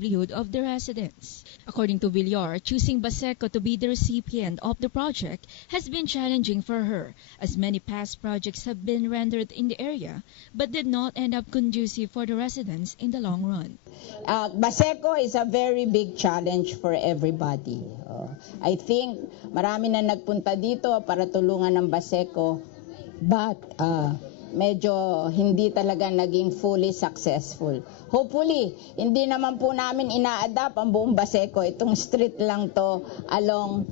livelihood of the residents. According to Villar, choosing Baseco to be the recipient of the project has been challenging for her, as many past projects have been rendered in the area but did not end up conducive for the residents in the long run. Baseco is a very big challenge for everybody. I think marami na nagpunta dito para tulungan ng Baseco, but medyo hindi talaga naging fully successful. Hopefully, hindi naman po namin ina-adapt ang buong Baseco. Itong street lang to along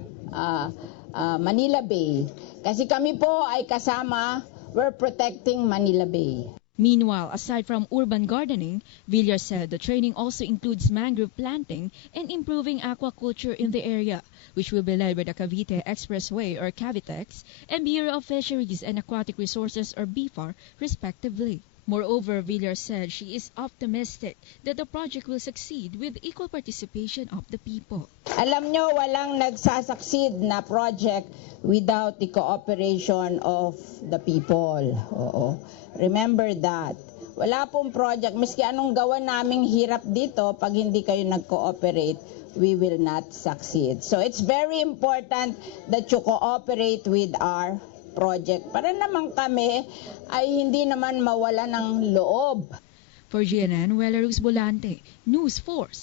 Manila Bay. Kasi kami po ay kasama, we're protecting Manila Bay. Meanwhile, aside from urban gardening, Villar said the training also includes mangrove planting and improving aquaculture in the area, which will be led by the Cavite Expressway or Cavitex and Bureau of Fisheries and Aquatic Resources or BFAR, respectively. Moreover, Villar said she is optimistic that the project will succeed with equal participation of the people. Alam nyo, walang nagsasucceed na project without the cooperation of the people. Remember that. Wala pong project, miski anong gawa naming hirap dito, pag hindi kayo nag-cooperate, we will not succeed. So it's very important that you cooperate with our project para naman kami ay hindi naman mawala ng loob. For GNN, Welarus Bolante, News Force.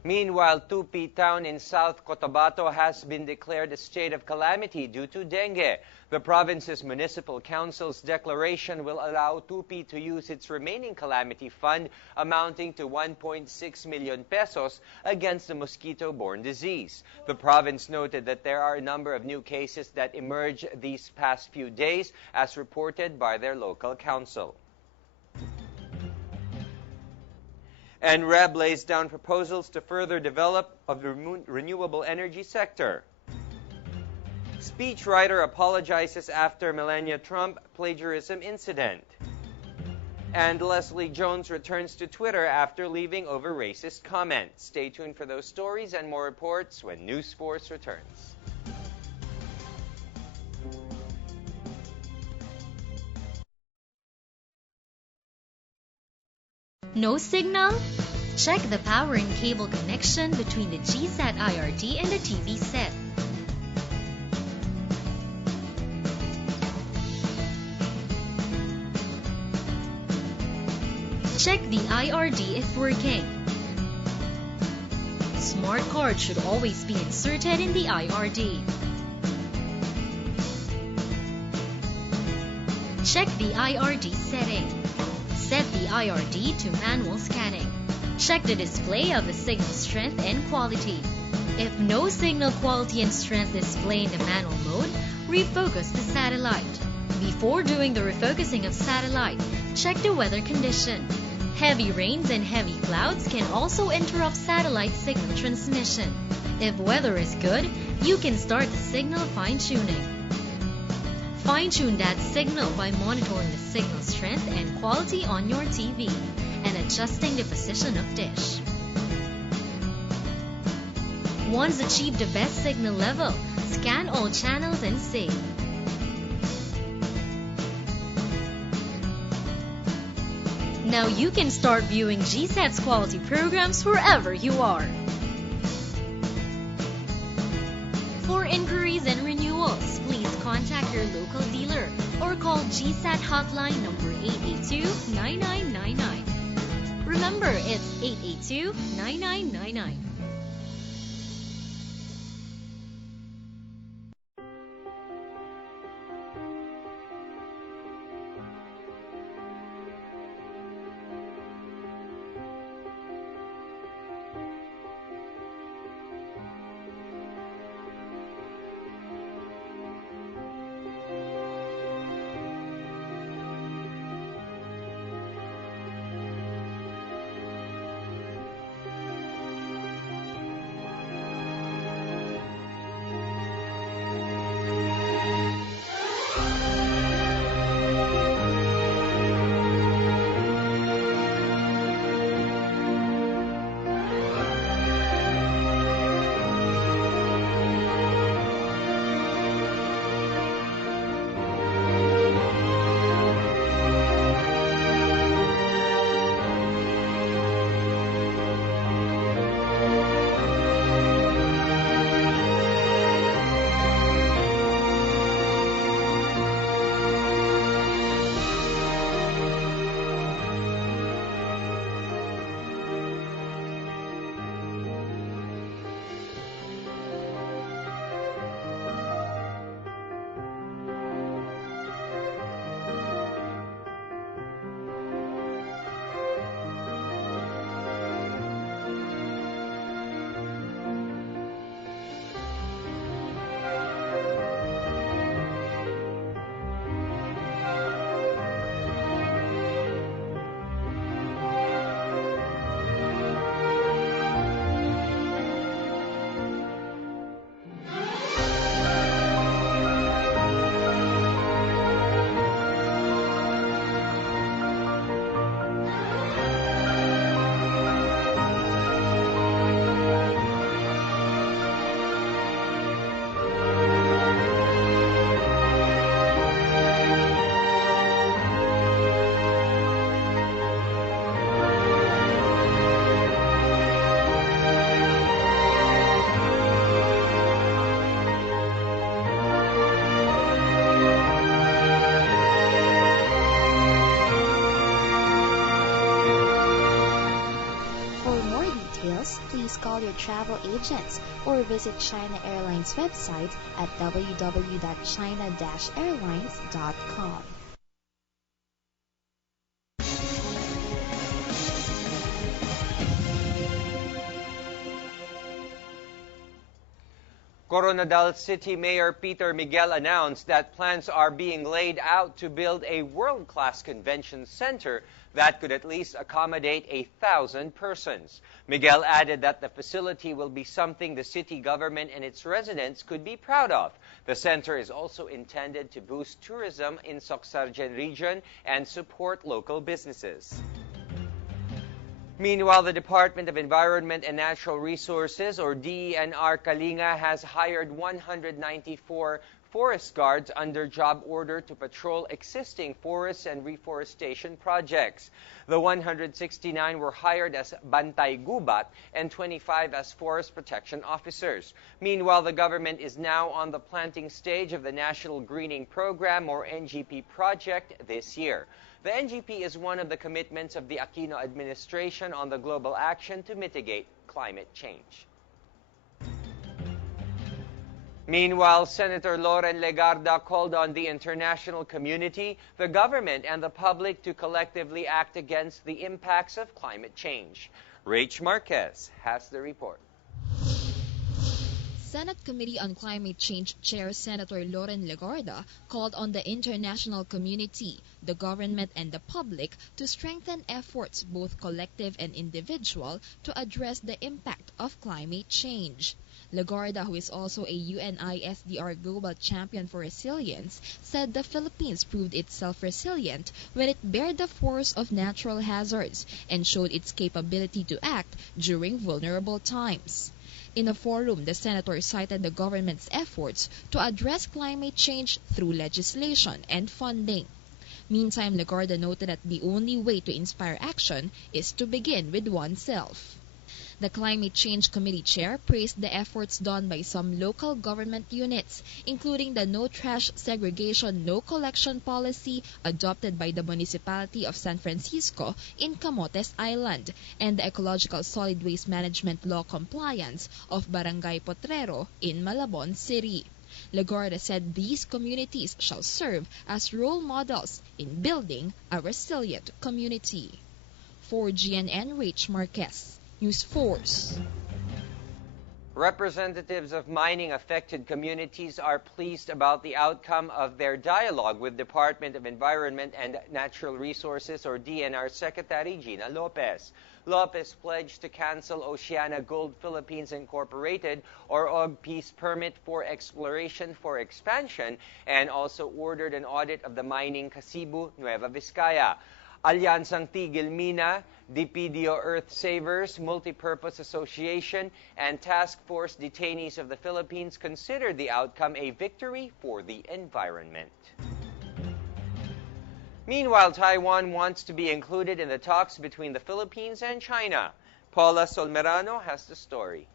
Meanwhile, Tupi town in South Cotabato has been declared a state of calamity due to dengue. The province's municipal council's declaration will allow Tupi to use its remaining calamity fund amounting to 1.6 million pesos against the mosquito-borne disease. The province noted that there are a number of new cases that emerged these past few days, as reported by their local council. And REB lays down proposals to further develop of the renewable energy sector. Speechwriter apologizes after Melania Trump plagiarism incident. And Leslie Jones returns to Twitter after leaving over racist comments. Stay tuned for those stories and more reports when News Force returns. No signal? Check the power and cable connection between the GSAT IRD and the TV set. Check the IRD if working. Smart card should always be inserted in the IRD. Check the IRD setting. Set the IRD to manual scanning. Check the display of the signal strength and quality. If no signal quality and strength display in the manual mode, refocus the satellite. Before doing the refocusing of satellite, check the weather condition. Heavy rains and heavy clouds can also interrupt satellite signal transmission. If weather is good, you can start the signal fine-tuning. Fine-tune that signal by monitoring the signal strength and quality on your TV and adjusting the position of dish. Once achieved the best signal level, scan all channels and save. Now you can start viewing GSAT's quality programs wherever you are. For inquiries and renewals, please contact your local dealer or call GSAT hotline number 882-9999. Remember, it's 882-9999. call your travel agents or visit China Airlines website at www.china-airlines.com. Coronadal City Mayor Peter Miguel announced that plans are being laid out to build a world-class convention center that could at least accommodate 1,000 persons. Miguel added that the facility will be something the city government and its residents could be proud of. The center is also intended to boost tourism in Soxargen region and support local businesses. Meanwhile, the Department of Environment and Natural Resources, or DENR Kalinga, has hired 194 forest guards under job order to patrol existing forests and reforestation projects. The 169 were hired as Bantay Gubat and 25 as forest protection officers. Meanwhile, the government is now on the planting stage of the National Greening Program, or NGP project, this year. The NGP is one of the commitments of the Aquino administration on the global action to mitigate climate change. Meanwhile, Senator Loren Legarda called on the international community, the government, and the public to collectively act against the impacts of climate change. Rach Marquez has the report. Senate Committee on Climate Change Chair Senator Loren Legarda called on the international community, the government, and the public to strengthen efforts, both collective and individual, to address the impact of climate change. Legarda, who is also a UNISDR Global Champion for Resilience, said the Philippines proved itself resilient when it bared the force of natural hazards and showed its capability to act during vulnerable times. In a forum, the senator cited the government's efforts to address climate change through legislation and funding. Meantime, Legarda noted that the only way to inspire action is to begin with oneself. The Climate Change Committee Chair praised the efforts done by some local government units, including the no trash segregation, no collection policy adopted by the municipality of San Francisco in Camotes Island, and the ecological solid waste management law compliance of Barangay Potrero in Malabon City. Legarda said these communities shall serve as role models in building a resilient community. For GNN, Rach Marquez, News Force. Representatives of mining-affected communities are pleased about the outcome of their dialogue with Department of Environment and Natural Resources, or DNR Secretary Gina Lopez. Lopez pledged to cancel Oceana Gold Philippines Incorporated, or OGP's permit for exploration for expansion, and also ordered an audit of the mining Kasibu, Nueva Vizcaya. Alyansang Tigil Mina, DPDO Earth Savers, Multipurpose Association, and Task Force Detainees of the Philippines consider the outcome a victory for the environment. Meanwhile, Taiwan wants to be included in the talks between the Philippines and China. Paula Solmerano has the story.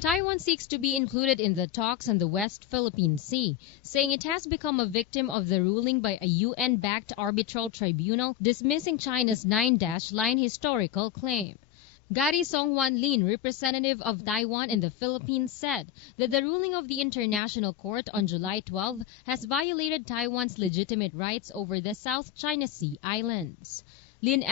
Taiwan seeks to be included in the talks on the West Philippine Sea, saying it has become a victim of the ruling by a UN-backed arbitral tribunal dismissing China's 9-line historical claim. Gary Songwan Lin, representative of Taiwan in the Philippines, said that the ruling of the International Court on July 12 has violated Taiwan's legitimate rights over the South China Sea islands. Lin